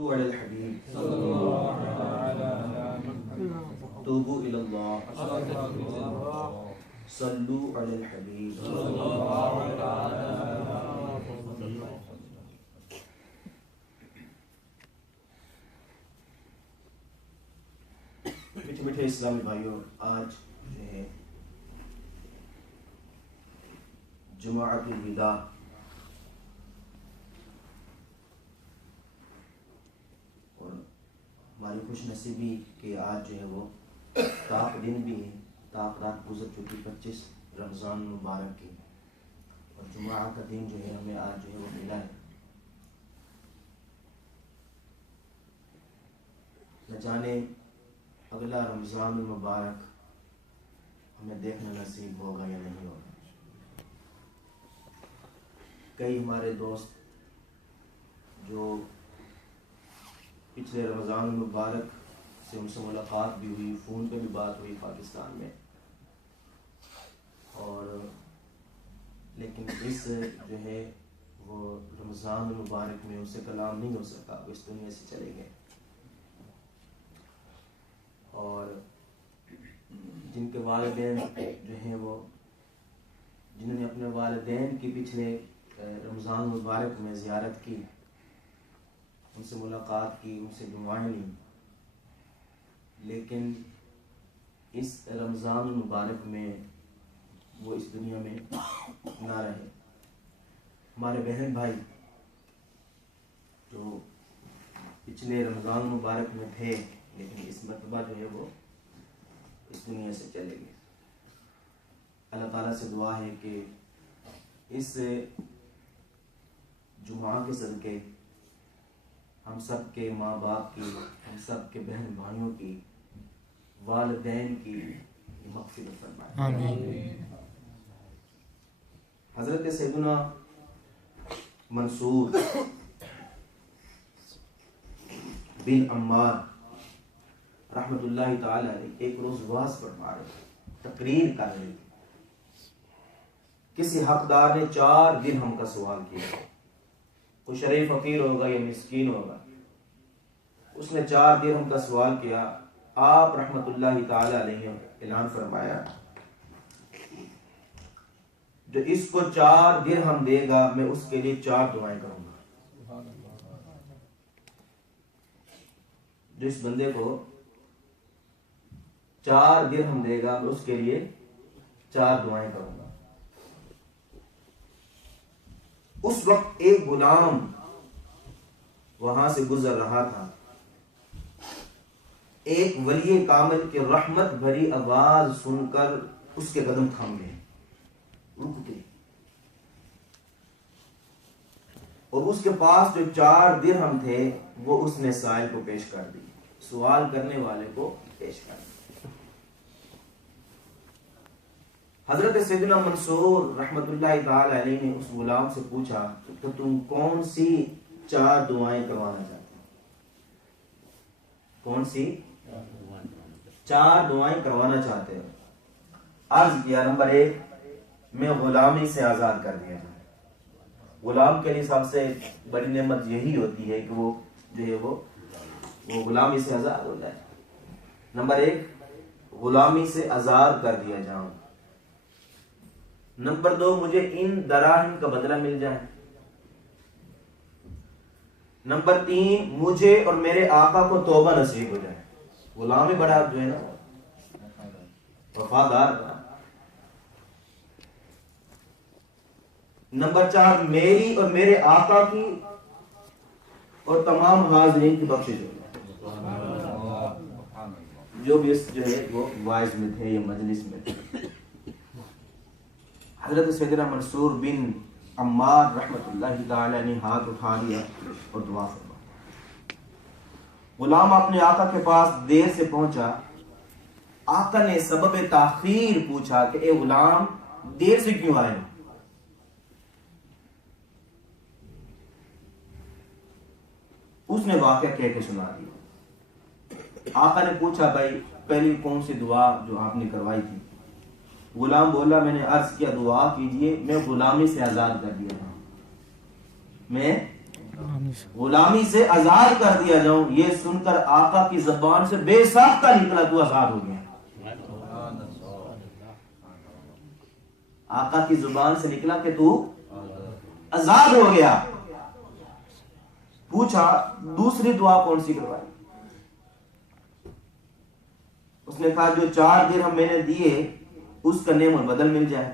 صلوا علی الحبیب توبوا الی اللہ صلوا علی الحبیب. میٹھے میٹھے اسلامی بھائیوں، آج جو ہے جمعۃ الوداع، اور ہماری خوش نصیبی کہ آج جو ہے وہ طاق دن بھی ہے. طاق رات گزر چکی 25 رمضان مبارک کی، اور جمعہ کا دن جو ہے ہمیں آج جو ہے وہ ملا ہے. نہ جانے اگلا رمضان المبارک ہمیں دیکھنا نصیب ہوگا یا نہیں ہوگا. کئی ہمارے دوست جو پچھلے رمضان المبارک سے ان سے ملاقات بھی ہوئی، فون پہ بھی بات ہوئی پاکستان میں، اور لیکن اس جو ہے وہ رمضان المبارک میں ان سے کلام نہیں ہو سکا، وہ اس دنیا سے چلے گئے. اور جن کے والدین جو ہیں وہ جنہوں نے اپنے والدین کی پچھلے رمضان مبارک میں زیارت کی، ان سے ملاقات کی، ان سے دعائیں لیں، لیکن اس رمضان مبارک میں وہ اس دنیا میں نہ رہے. ہمارے بہن بھائی جو پچھلے رمضان مبارک میں تھے لیکن اس مرتبہ جو ہے وہ اس دنیا سے چلے گئے. اللہ تعالیٰ سے دعا ہے کہ اس جمعہ کے صدقے ہم سب کے ماں باپ کی، ہم سب کے بہن بھائیوں کی، والدین کی مغفرت فرمائے. آمین. حضرت سیدنا منصور بن عمار رحمت اللہ تعالی علیہ ایک روز واز فرما رہے، تقریر کر رہے تھے. کسی حقدار نے 4 درہم کا سوال کیا، کوئی شرعی فقیر ہوگا یا مسکین ہوگا. اس نے 4 درہم کا سوال کیا. آپ رحمت اللہ تعالی علیہ نے اعلان فرمایا جو اس کو 4 درہم دے گا میں اس کے لیے 4 دعائیں کروں گا. جو اس بندے کو 4 درہم دے گا میں اس کے لیے 4 دعائیں کروں گا. اس وقت ایک غلام وہاں سے گزر رہا تھا. ایک ولی کامل کی رحمت بھری آواز سن کر اس کے قدم تھم گئے، رک گئے، اور اس کے پاس جو 4 درہم تھے وہ اس نے سائل کو پیش کر دی، سوال کرنے والے کو پیش کر دی. حضرت سیدنا منصور رحمت اللہ تعالی علیہ نے اس غلام سے پوچھا کہ تم کون سی 4 دعائیں کروانا چاہتے ہو؟ کون سی 4 دعائیں کروانا چاہتے ہو؟ عرض کیا نمبر 1 میں غلامی سے آزاد کر دیا جائے. غلام کے لیے سب سے بڑی نعمت یہی ہوتی ہے کہ وہ جو ہے وہ غلامی سے آزاد ہو جائے. نمبر 1 غلامی سے آزاد کر دیا جاؤں. نمبر 2 مجھے ان دراہم کا بدلہ مل جائے. نمبر 3 مجھے اور میرے آقا کو توبہ نصیب ہو جائے. غلامی بڑا جو ہے نا وفادار. نمبر 4 میری اور میرے آقا کی اور تمام حاضرین کی بخشش ہو جائے. جو بھی اس جو ہے وہ وائز میں تھے یا مجلس میں تھے. حضرت سیدنا منصور بن عمار رحمت اللہ تعالی نے ہاتھ اٹھا لیا اور دعا فرمائی. غلام اپنے آقا کے پاس دیر سے پہنچا. آقا نے سبب تاخیر پوچھا کہ اے غلام دیر سے کیوں آئے؟ اس نے واقعہ کہہ کے سنا دیا. آقا نے پوچھا بھائی پہلی کون سی دعا جو آپ نے کروائی تھی؟ غلام بولا میں نے عرض کیا دعا کیجئے میں غلامی سے آزاد کر دیا تھا. میں غلامی سے آزاد کر دیا جاؤں، یہ سن کر آقا کی زبان سے بے ساختہ نکلا تو آزاد ہو گیا۔ آقا کی زبان سے نکلا کہ تو آزاد ہو گیا۔ پوچھا دوسری دعا کون سی کروائی؟ اس نے کہا جو 4 درہم میں نے دیے اس کا نعم البدل مل جائے۔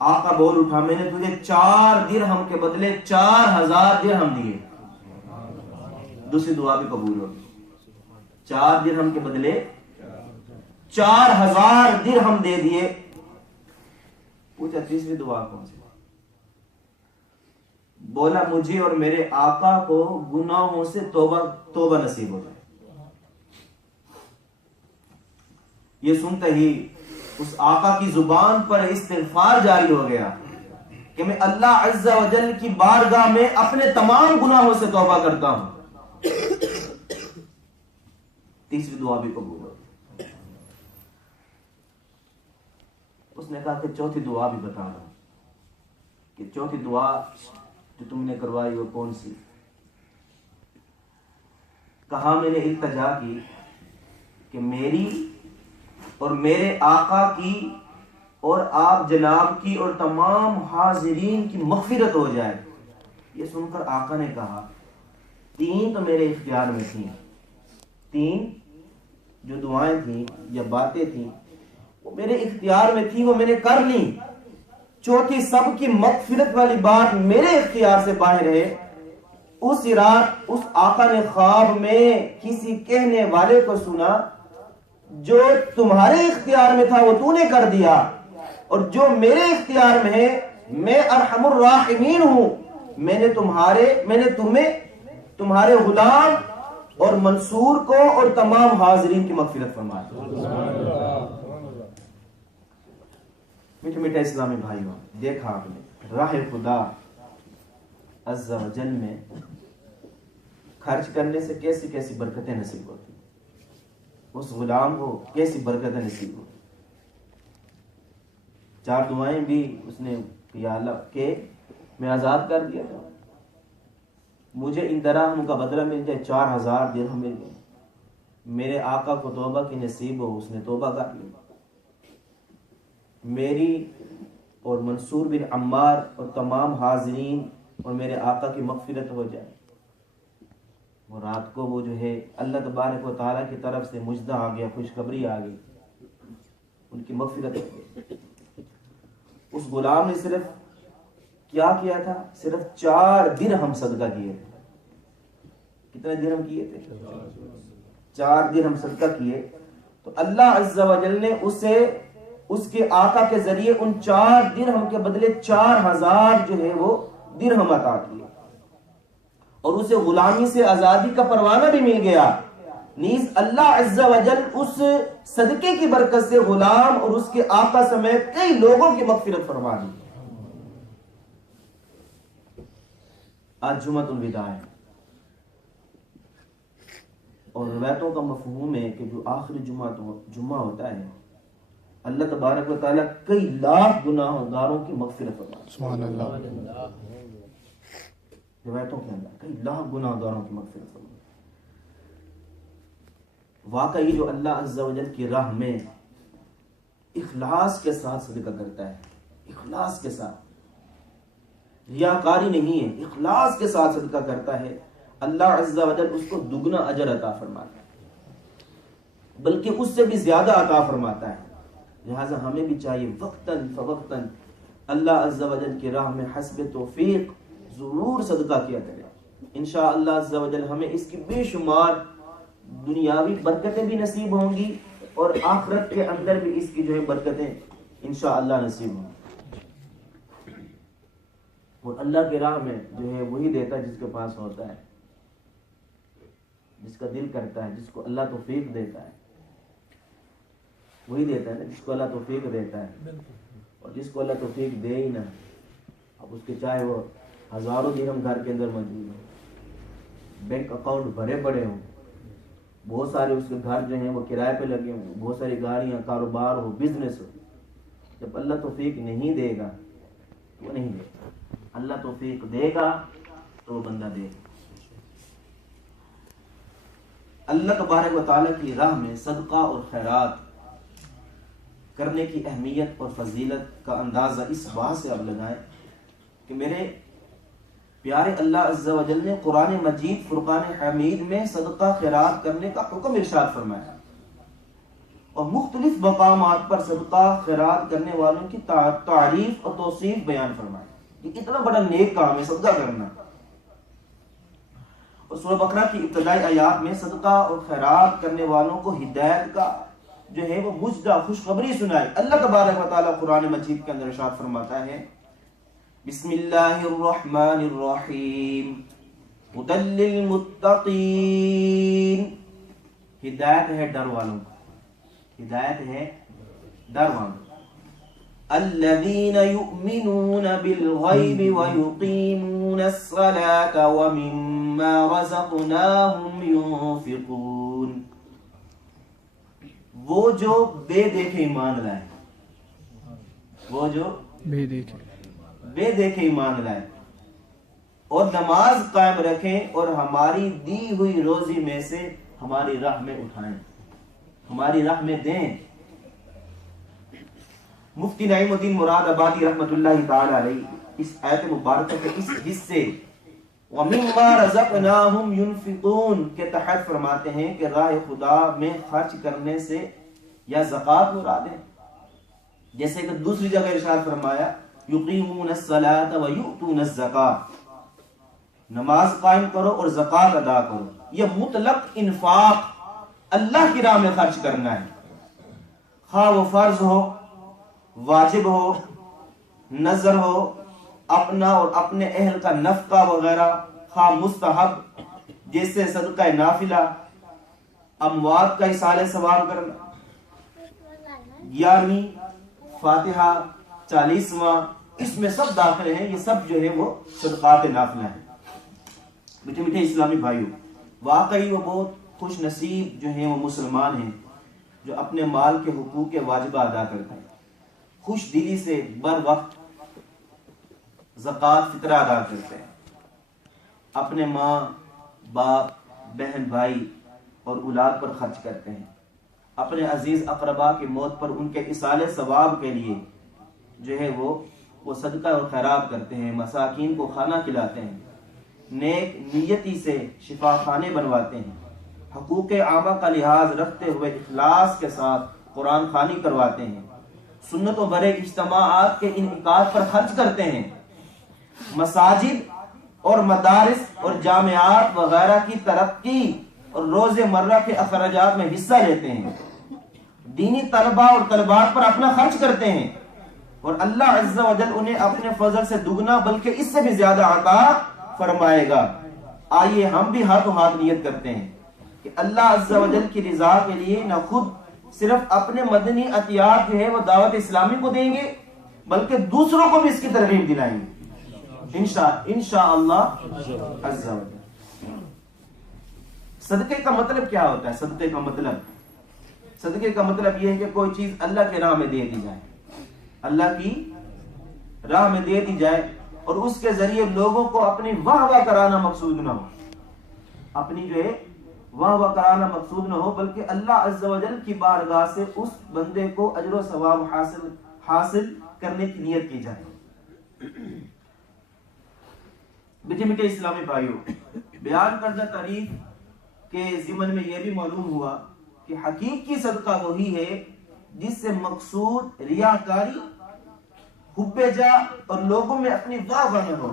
آقا بول اٹھا میں نے تجھے 4 درہم کے بدلے 4000 درہم دیے۔ دوسری دعا بھی قبول ہوگی۔ 4 درہم کے بدلے 4000 درہم دے دیے۔ پوچھا تیسری دعا کون سی؟ بولا مجھے اور میرے آقا کو گناہوں سے توبہ نصیب ہو جائے۔ یہ سنتے ہی اس آقا کی زبان پر استغفار جاری ہو گیا کہ میں اللہ عز و جل کی بارگاہ میں اپنے تمام گناہوں سے توبہ کرتا ہوں۔ تیسری دعا بھی قبول ہو۔ اس نے کہا کہ چوتھی دعا بھی بتا رہا ہوں کہ چوتھی دعا جو تم نے کروائی وہ کون سی؟ کہا میں نے التجا کی کہ میری اور میرے آقا کی اور آپ جناب کی اور تمام حاضرین کی مغفرت ہو جائے۔ یہ سن کر آقا نے کہا 3 تو میرے اختیار میں تھیں، 3 جو دعائیں تھیں یا باتیں تھیں وہ میرے اختیار میں تھی، وہ میں نے کر لی۔ چوتھی سب کی مغفرت والی بات میرے اختیار سے باہر ہے۔ اس رات اس آقا نے خواب میں کسی کہنے والے کو سنا جو تمہارے اختیار میں تھا وہ تو نے کر دیا، اور جو میرے اختیار میں ہے میں ارحم الراحمین ہوں، میں نے تمہارے غلام اور منصور کو اور تمام حاضرین کی مغفرت فرمائی۔ میٹھے میٹھے اسلامی بھائیوں، دیکھا آپ نے راہ خدا عز و جل میں خرچ کرنے سے کیسی کیسی برکتیں نصیب ہوتی، اس غلام کو کیسی برکتیں نصیب ہوتی۔ 4 دعائیں بھی اس نے یا اللہ کہ میں آزاد کر دیا تھا، مجھے ان درہم کا بدلہ مل جائے، 4000 درہم مل گئے۔ میرے آقا کو توبہ کی نصیب ہو، اس نے توبہ کر لی۔ میری اور منصور بن عمار اور تمام حاضرین اور میرے آقا کی مغفرت ہو جائے۔ وہ رات کو وہ جو ہے اللہ تبارک و تعالیٰ کی طرف سے مجدہ آ گیا، خوشخبری آ گئی، ان کی مغفرت ہو گئی۔ اس غلام نے صرف کیا کیا تھا؟ صرف 4 درہم صدقہ کیے تھے۔ کتنے درہم کیے تھے؟ 4 درہم صدقہ کیے تو اللہ عز و جل نے اسے اس کے آقا کے ذریعے ان 4 درہم کے بدلے 4000 جو ہے وہ درہم عطا کیے، اور اسے غلامی سے آزادی کا پروانہ بھی مل گیا۔ نیز اللہ عز و جل اس صدقے کی برکت سے غلام اور اس کے آقا سمیت کئی لوگوں کی مغفرت فرما دی۔ آج جمعۃ الوداع ہے، اور روایتوں کا مفہوم ہے کہ جو آخری جمعہ ہوتا ہے اللہ تبارک و تعالیٰ کئی لاکھ گناہ گاروں کی مغفرت فرماتا ہے۔ سبحان اللہ۔ روایتوں کے اندر کئی لاکھ گناہ گاروں کی مغفرت فرماتا ہے۔ واقعی جو اللہ عز و جل کی راہ میں اخلاص کے ساتھ صدقہ کرتا ہے، اخلاص کے ساتھ، ریاکاری نہیں ہے، اخلاص کے ساتھ صدقہ کرتا ہے، اللہ عز و جل اس کو دگنا اجر عطا فرماتا ہے، بلکہ اس سے بھی زیادہ عطا فرماتا ہے۔ لہٰذا ہمیں بھی چاہیے وقتاً فوقتاً اللہ عز و جل کی راہ میں حسب توفیق ضرور صدقہ کیا کرے۔ انشاءاللہ عز و جل ہمیں اس کی بے شمار دنیاوی برکتیں بھی نصیب ہوں گی، اور آخرت کے اندر بھی اس کی جو ہے برکتیں انشاءاللہ نصیب ہوں گی۔ اور اللہ کی راہ میں جو ہے وہی دیتا ہے جس کے پاس ہوتا ہے، جس کا دل کرتا ہے، جس کو اللہ توفیق دیتا ہے وہی دیتا ہے نا، جس کو اللہ توفیق دیتا ہے۔ اور جس کو اللہ توفیق دے ہی نہ، اب اس کے چاہے وہ ہزاروں درہم گھر کے اندر موجود ہوں، بینک اکاؤنٹ بڑے بڑے ہوں، بہت سارے اس کے گھر جو ہیں وہ کرائے پہ لگے ہوں، بہت ساری گاڑیاں، کاروبار ہو، بزنس ہو، جب اللہ توفیق نہیں دے گا وہ نہیں دے گا۔ اللہ توفیق دے گا تو وہ بندہ دے گا۔ اللہ تبارک و تعالیٰ کی راہ میں صدقہ اور خیرات کرنے کی اہمیت اور فضیلت کا اندازہ اس بات سے اب لگائیں کہ میرے پیارے اللہ عز و جل نے قرآن مجید فرقان حمید میں صدقہ خیرات کرنے کا حکم ارشاد فرمایا، اور مختلف مقامات پر صدقہ خیرات کرنے والوں کی تعریف اور توصیف بیان فرمایا کہ اتنا بڑا نیک کام ہے صدقہ کرنا۔ اور سورہ بقرہ کی ابتدائی آیات میں صدقہ اور خیرات کرنے والوں کو ہدایت کا جو ہے وہ مجدہ خوشخبری سنائی۔ اللہ تبارک و تعالیٰ قرآن مجید کے اندر ارشاد فرماتا ہے، بسم اللہ الرحمن الرحیم ھدی للمتقین، ہدایت ہے ڈر والوں کو، ہدایت ہے ڈر والوں، الذین یؤمنون بالغیب ویقیمون الصلاة ومما رزقناہم ینفقون، وہ جو بے دیکھے ایمان لائے، وہ جو بے دیکھے ایمان لائے اور نماز قائم رکھیں اور ہماری دی ہوئی روزی میں سے ہماری راہ میں اٹھائیں، ہماری راہ میں دیں۔ مفتی نعیم الدین مراد آبادی رحمۃ اللہ تعالی علیہ اس آیت مبارکہ کے اس حصے وَمِمَّا رَزَقْنَاهُمْ يُنْفِقُونَ کے تحت فرماتے ہیں کہ راہ خدا میں خرچ کرنے سے یا زکوٰۃ مراد ہے، جیسے کہ دوسری جگہ ارشاد فرمایا یقیمون الصلاۃ ویؤتون الزکاۃ، نماز قائم کرو اور زکوٰۃ ادا کرو۔ یہ مطلق انفاق اللہ کی راہ میں خرچ کرنا ہے، خواہ وہ فرض ہو، واجب ہو، نذر ہو، اپنا اور اپنے اہل کا نفقہ وغیرہ، خواہ مستحب جیسے صدقہ نافلہ، اموات کا ایصال ثواب کرنا، 11ویں فاتحہ، 40واں، اس میں سب داخل ہیں، یہ سب جو ہے وہ صدقات نافلہ ہیں۔ میٹھے میٹھے اسلامی بھائیوں، واقعی وہ بہت خوش نصیب جو ہیں وہ مسلمان ہیں جو اپنے مال کے حقوق واجبہ ادا کرتے ہیں، خوش دلی سے بر وقت زکوٰۃ فطرہ ادا کرتے ہیں، اپنے ماں باپ بہن بھائی اور اولاد پر خرچ کرتے ہیں، اپنے عزیز اقربا کی موت پر ان کے ایصال ثواب کے لیے جو ہے وہ صدقہ اور خیرات کرتے ہیں، مساکین کو کھانا کھلاتے ہیں، نیک نیتی سے شفا خانے بنواتے ہیں، حقوق عامہ کا لحاظ رکھتے ہوئے اخلاص کے ساتھ قرآن خوانی کرواتے ہیں، سنت و برے اجتماعات کے انعقاد پر خرچ کرتے ہیں، مساجد اور مدارس اور جامعات وغیرہ کی ترقی اور روز مرہ کے اخراجات میں حصہ لیتے ہیں، دینی طلبہ اور طلبات پر اپنا خرچ کرتے ہیں، اور اللہ عز و جل انہیں اپنے فضل سے دگنا بلکہ اس سے بھی زیادہ عطا فرمائے گا۔ آئیے ہم بھی ہاتھوں ہاتھ نیت کرتے ہیں کہ اللہ عز و جل کی رضا کے لیے نہ خود صرف اپنے مدنی عطیات جو ہے وہ دعوت اسلامی کو دیں گے بلکہ دوسروں کو بھی اس کی ترغیب دلائیں گے انشاءاللہ عز و جل۔ صدقے کا مطلب کیا ہوتا ہے؟ صدقے کا مطلب یہ ہے کہ کوئی چیز اللہ کی راہ میں دے دی جائے، اللہ کی راہ میں دے دی جائے اور اس کے ذریعے لوگوں کو اپنی واہ واہ کرانا مقصود نہ ہو، اپنی جو ہے واہ واہ کرانا مقصود نہ ہو، بلکہ اللہ عز و جل کی بارگاہ سے اس بندے کو اجر و ثواب حاصل کرنے کی نیت کی جائے۔ میٹھے میٹھے اسلامی بھائیوں، بیان کردہ تعریف کے ضمن میں یہ بھی معلوم ہوا کہ حقیقی صدقہ وہی ہے جس سے مقصود ریاکاری، حب جاہ اور لوگوں میں اپنی واہ واہ نہ ہو،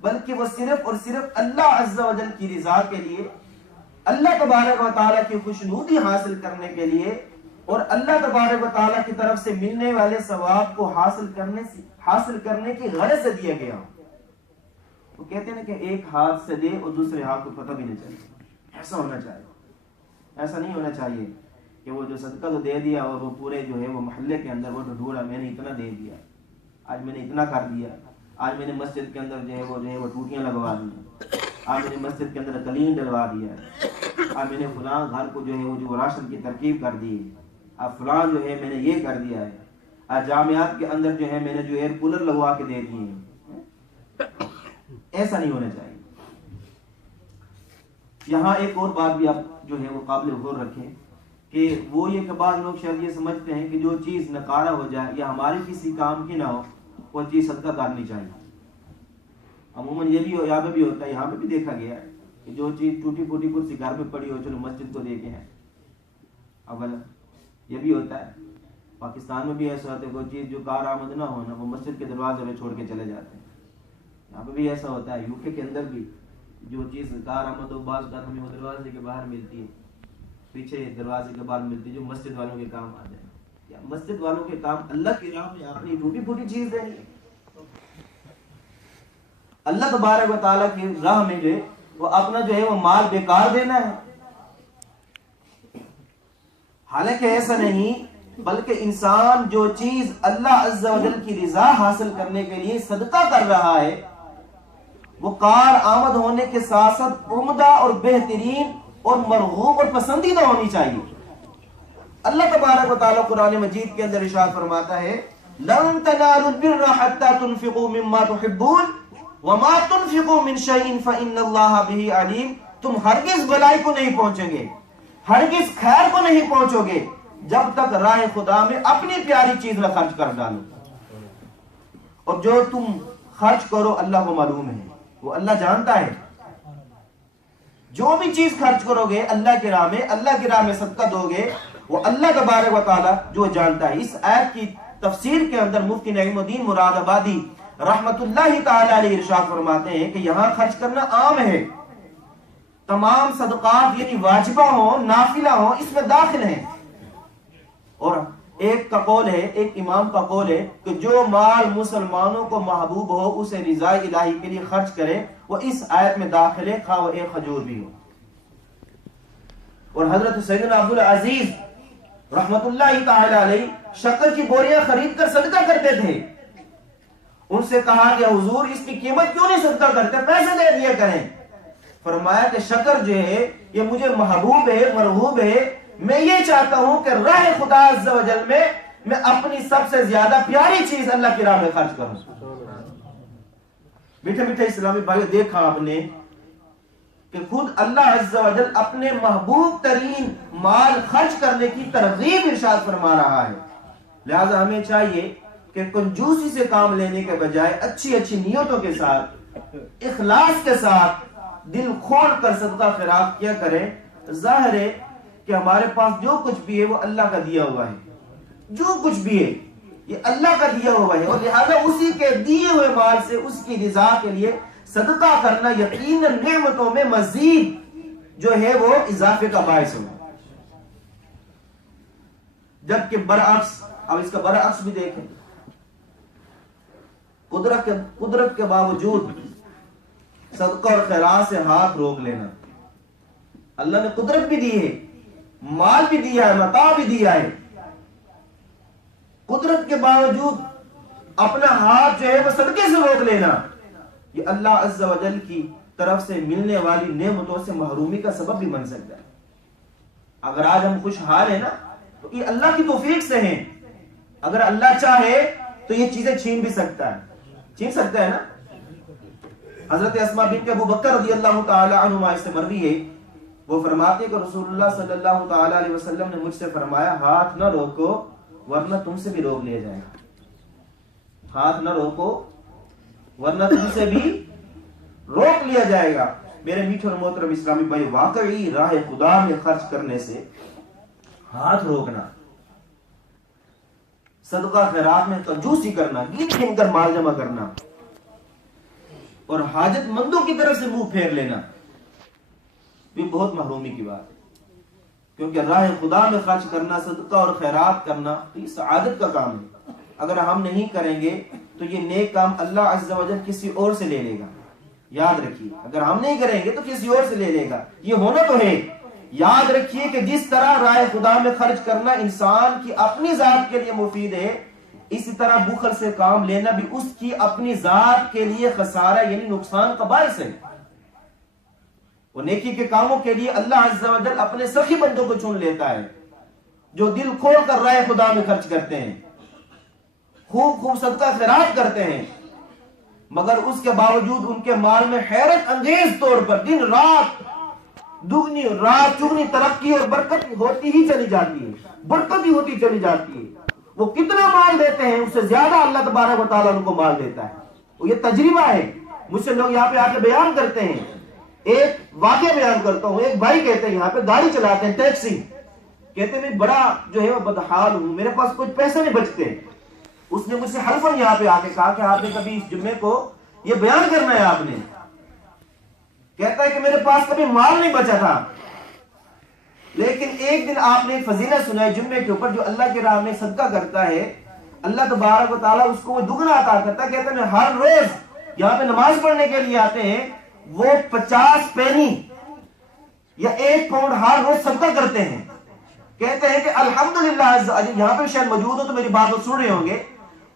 بلکہ وہ صرف اور صرف اللہ عز و جل کی رضا کے لیے، اللہ تبارک و تعالیٰ کی خوشنودی حاصل کرنے کے لیے اور اللہ تبارک و تعالیٰ کی طرف سے ملنے والے ثواب کو حاصل کرنے کی غرض سے دیا گیا ہو۔ وہ کہتے ہیں کہ ایک ہاتھ سے دے اور دوسرے ہاتھ کو پتہ بھی نہیں چاہیے، ایسا ہونا چاہیے، ایسا نہیں ہونا چاہیے کہ وہ جو صدقہ تو دے دیا اور وہ پورے جو ہے وہ محلے کے اندر وہ ڈھونڈا میں نے اتنا دے دیا، آج میں نے اتنا کر دیا، آج میں نے مسجد کے اندر جو ہے وہ ٹوٹیاں لگوا دی، آج میں نے مسجد کے اندر قلین ڈلوا دیا، آج میں نے فلاں گھر کو جو ہے وہ جو راشن کی ترکیب کر دی، اب فلاں جو ہے میں نے یہ کر دیا ہے، آج جامعات کے اندر جو ہے میں نے جو ایئر کولر لگوا کے دے دیے ہیں۔ ایسا نہیں ہونا چاہیے. یہاں ایک اور بات بھی آپ جو ہے وہ قابل غور رکھیں کہ وہ یہ کہ بعض لوگ شاید یہ سمجھتے ہیں کہ جو چیز نکارہ ہو جائے یا ہماری کسی کام کی نہ ہو وہ چیز صدقہ کرنی چاہیے. عموماً یہ بھی یہاں پہ بھی ہوتا ہے, یہاں پہ بھی دیکھا گیا ہے کہ جو چیز ٹوٹی پھوٹی کرسی گھر پہ پڑی ہو چلو مسجد کو دے کے ہیں. اول یہ بھی ہوتا ہے, پاکستان میں بھی ایسا ہوتا ہے کوئی چیز جو کار آمد نہ ہونا وہ مسجد کے دروازے میں چھوڑ کے چلے جاتے ہیں. یہاں پہ بھی ایسا ہوتا ہے, یو کے اندر بھی جو چیز کار آمد ہو بعض اوقات ہمیں وہ دروازے کے باہر ملتی ہے, پیچھے دروازے کے باہر ملتی ہے جو مسجد والوں کے کام آ جائے. یا مسجد والوں کے کام اللہ کی راہ میں اپنی ٹوٹی پھوٹی چیز دینی ہے. اللہ تبارک و تعالیٰ کی راہ میں جو ہے وہ اپنا جو ہے وہ مال بیکار دینا ہے. حالانکہ ایسا نہیں, بلکہ انسان جو چیز اللہ عز و جل کی رضا حاصل کرنے کے لیے صدقہ کر رہا ہے وہ کار آمد ہونے کے ساتھ ساتھ عمدہ اور بہترین اور مرغوب اور پسندیدہ ہونی چاہیے. اللہ تبارک و تعالیٰ قرآن مجید کے اندر ارشاد فرماتا ہے لن تنالوا البر حتى تنفقوا مما تحبون وما تنفقوا من شيء فإن الله به عليم. تم ہرگز بلائی کو نہیں پہنچیں گے, ہرگز خیر کو نہیں پہنچو گے جب تک راہ خدا میں اپنی پیاری چیز نہ خرچ کر ڈالو. اور جو تم خرچ کرو اللہ کو معلوم ہے, وہ اللہ جانتا ہے. جو بھی چیز خرچ کرو گے اللہ کی راہ میں, اللہ کی راہ میں صدقہ دو گے, وہ اللہ تبارک و تعالی جو جانتا ہے. اس آیت کی تفسیر کے اندر مفتی نعیم الدین مراد آبادی رحمت اللہ تعالی علیہ ارشاد فرماتے ہیں کہ یہاں خرچ کرنا عام ہے. تمام صدقات یعنی واجبہ ہوں نافلہ ہوں اس میں داخل ہیں. اور ایک کا قول ہے, ایک امام کا قول ہے کہ جو مال مسلمانوں کو محبوب ہو اسے رضا الہی کے لیے خرچ کرے وہ اس آیت میں داخل ہے, خواہ وہ ایک کھجور بھی ہو. اور حضرت سیدنا عبدالعزیز رحمت اللہ تعالی علیہ شکر کی بوریاں خرید کر صدقہ کرتے تھے. ان سے کہا کہ حضور اس کی قیمت کیوں نہیں صدقہ کرتے, پیسے دے دیا کریں. فرمایا کہ شکر جو ہے یہ مجھے محبوب ہے, مرغوب ہے. میں یہ چاہتا ہوں کہ راہ خدا عز و جل میں اپنی سب سے زیادہ پیاری چیز اللہ کی راہ میں خرچ کروں. میٹھے میٹھے اسلامی بھائیو, دیکھا آپ نے کہ خود اللہ عز و جل اپنے محبوب ترین مال خرچ کرنے کی ترغیب ارشاد فرما رہا ہے. لہذا ہمیں چاہیے کہ کنجوسی سے کام لینے کے بجائے اچھی اچھی نیتوں کے ساتھ, اخلاص کے ساتھ دل کھول کر صدقہ خیرات کیا کریں. ظاہر ہے کہ ہمارے پاس جو کچھ بھی ہے وہ اللہ کا دیا ہوا ہے, جو کچھ بھی ہے یہ اللہ کا دیا ہوا ہے, اور لہذا اسی کے دیے ہوئے مال سے اس کی رضا کے لیے صدقہ کرنا یقیناً نعمتوں میں مزید جو ہے وہ اضافے کا باعث ہوگا. جبکہ برعکس, اب اس کا برعکس بھی دیکھیں, قدرت کے باوجود صدقہ اور خیرات سے ہاتھ روک لینا. اللہ نے قدرت بھی دی ہے, مال بھی دیا ہے, متاع بھی دیا ہے, قدرت کے باوجود اپنا ہاتھ جو ہے وہ صدقے سے روک لینا یہ اللہ عز و جل کی طرف سے ملنے والی نعمتوں سے محرومی کا سبب بھی بن سکتا ہے. اگر آج ہم خوشحال ہیں نا تو یہ اللہ کی توفیق سے ہیں. اگر اللہ چاہے تو یہ چیزیں چھین بھی سکتا ہے, چھین سکتا ہے نا. حضرت اسماء بنت ابو بکر رضی اللہ تعالی عنہما اس سے مروی ہے, وہ فرماتے کہ رسول اللہ صلی اللہ تعالی علیہ وسلم نے مجھ سے فرمایا ہاتھ نہ روکو ورنہ تم سے بھی روک لیا جائے گا. ہاتھ نہ روکو ورنہ تم سے بھی روک لیا جائے گا. میرے میٹھے اور محترم اسلامی بھائی, واقعی راہ خدا میں خرچ کرنے سے ہاتھ روکنا, صدقہ خیرات میں کنجوسی کرنا, گن گن کر مال جمع کرنا اور حاجت مندوں کی طرف سے منہ پھیر لینا یہ بہت محرومی کی بات ہے. کیونکہ راہ خدا میں خرچ کرنا, صدقہ اور خیرات کرنا تو یہ سعادت کا کام ہے. اگر ہم نہیں کریں گے تو یہ نیک کام اللہ عز و جل کسی اور سے لے لے گا. یاد رکھیے, اگر ہم نہیں کریں گے تو کسی اور سے لے لے گا. یہ ہونا تو ہے. یاد رکھیے کہ جس طرح راہ خدا میں خرچ کرنا انسان کی اپنی ذات کے لیے مفید ہے, اسی طرح بخل سے کام لینا بھی اس کی اپنی ذات کے لیے خسارہ یعنی نقصان کا باعث ہے. وہ نیکی کے کاموں کے لیے اللہ عز و جل اپنے سخی بندوں کو چن لیتا ہے جو دل کھول کر راہ خدا میں خرچ کرتے ہیں, خوب خوب صدقہ خیرات کرتے ہیں. مگر اس کے باوجود ان کے مال میں حیرت انگیز طور پر دن رات دگنی رات چگنی ترقی اور برکت ہوتی ہی چلی جاتی ہے، برکت ہی ہوتی چلی جاتی ہے۔ وہ کتنا مال دیتے ہیں اس سے زیادہ اللہ تبارک و تعالیٰ ان کو مال دیتا ہے۔ وہ یہ تجربہ ہے، مجھ سے لوگ یہاں پہ آ کے بیان کرتے ہیں، ایک واقعہ بیان کرتا ہوں۔ ایک بھائی کہتے ہیں یہاں پہ گاڑی چلاتے ہیں ٹیکسی، کہتے ہیں میں بڑا جو ہے وہ بدحال ہوں، میرے پاس کچھ پیسے نہیں بچتے۔ اس نے مجھ سے حلفاً یہاں پہ آ کے کہا کہ آپ نے کبھی اس جمعے کو یہ بیان کرنا ہے آپ نے۔ کہتا ہے کہ میرے پاس کبھی مال نہیں بچا تھا، لیکن ایک دن آپ نے فضیلت سنائی جمعے کے اوپر، جو اللہ کے راہ میں صدقہ کرتا ہے اللہ تبارک و تعالیٰ اس کو وہ دگنا عطا کرتا ہے۔ کہتا ہے میں ہر روز یہاں پہ نماز پڑھنے کے لیے آتے ہیں، وہ 50 پینی یا 1 پاؤنڈ ہر روز صدقہ کرتے ہیں۔ کہتے ہیں کہ الحمدللہ، یہاں پہ شاید موجود ہو تو میری بات سن رہے ہوں گے،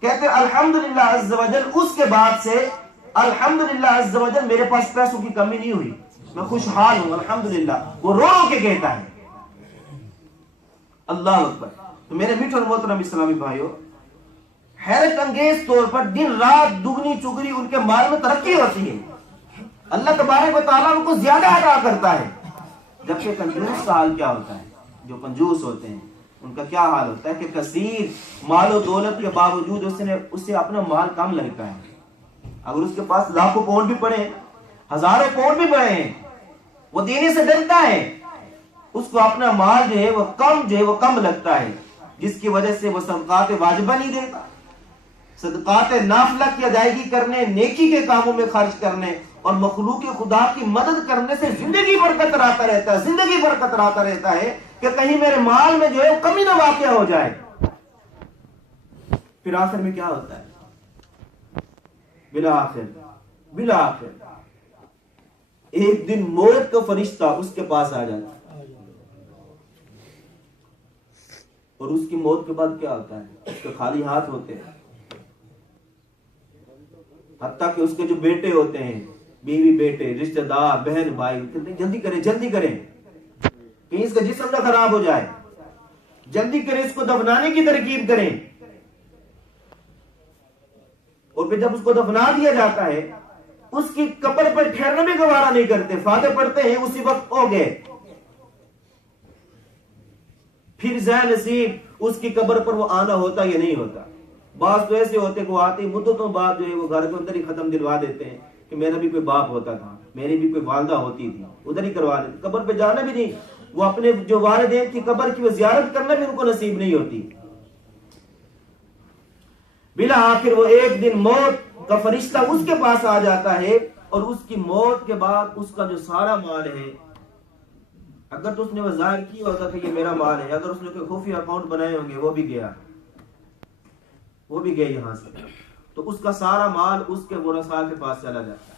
کہتے ہیں الحمدللہ عز و جل، اس کے بعد سے الحمدللہ عز و جل میرے پاس پیسوں کی کمی نہیں ہوئی، میں خوشحال ہوں الحمدللہ۔ وہ رو رو کے کہتا ہے، اللہ اکبر۔ تو میرے میٹھے اور محترم اسلامی بھائیو، حیرت انگیز طور پر دن رات دگنی چگنی ان کے مال میں ترقی ہوتی ہے، اللہ تبارک و تعالیٰ ان کو زیادہ عطا کرتا ہے۔ جبکہ کنجوس کا حال کیا ہوتا ہے؟ جو کنجوس ہوتے ہیں ان کا کیا حال ہوتا ہے کہ کثیر مال و دولت کے باوجود اسے اپنا مال کم لگتا ہے۔ اگر اس کے پاس لاکھوں پاؤنڈ بھی پڑے، ہزاروں پاؤنڈ بھی پڑے ہیں، وہ دینے سے ڈرتا ہے، اس کو اپنا مال جو ہے وہ کم لگتا ہے، جس کی وجہ سے وہ صدقات واجبہ نہیں دیتا، صدقات نافلہ کی ادائیگی کرنے، نیکی کے کاموں میں خرچ کرنے اور مخلوق خدا کی مدد کرنے سے زندگی برکت رہتا رہتا ہے، زندگی برکت رہتا رہتا ہے کہ کہیں میرے مال میں جو ہے وہ کمی نہ واقع ہو جائے۔ پھر آخر میں کیا ہوتا ہے؟ بالآخر ایک دن موت کا فرشتہ اس کے پاس آ جاتا ہے، اور اس کی موت کے بعد کیا ہوتا ہے؟ اس کے خالی ہاتھ ہوتے ہیں، حتیٰ کہ اس کے جو بیٹے ہوتے ہیں، بیوی بیٹے، رشتہ دار، بہن بھائی، جلدی کریں جلدی کریں کہ اس کا جسم نہ خراب ہو جائے، جلدی کریں اس کو دفنانے کی ترکیب کریں۔ اور پھر جب اس کو دفنا دیا جاتا ہے، اس کی قبر پر ٹھہرنا بھی گوارا نہیں کرتے، فاتحہ پڑھتے ہیں اسی وقت ہو گئے۔ پھر ذا نصیب اس کی قبر پر وہ آنا ہوتا یا نہیں ہوتا۔ بعض تو ایسے ہوتے کہ وہ آتے مدتوں بعد جو ہے وہ گھر کے اندر ہی ختم دلوا دیتے ہیں کہ میرا بھی کوئی باپ ہوتا تھا، میری بھی کوئی والدہ ہوتی تھی، ادھر ہی کروا دیتے، قبر پہ جانا بھی نہیں، وہ اپنے جو والدین کی قبر کی وہ زیارت کرنا بھی ان کو نصیب نہیں ہوتی۔ بلا آخر وہ ایک دن موت کا فرشتہ اس کے پاس آ جاتا ہے، اور اس کی موت کے بعد اس کا جو سارا مال ہے، اگر تو اس نے وہ ظاہر کیا ہوتا کہ یہ میرا مال ہے، اگر اس نے کوئی خفیہ اکاؤنٹ بنائے ہوں گے وہ بھی گیا یہاں سے، تو اس کا سارا مال اس کے ورثاء کے پاس چلا جاتا ہے۔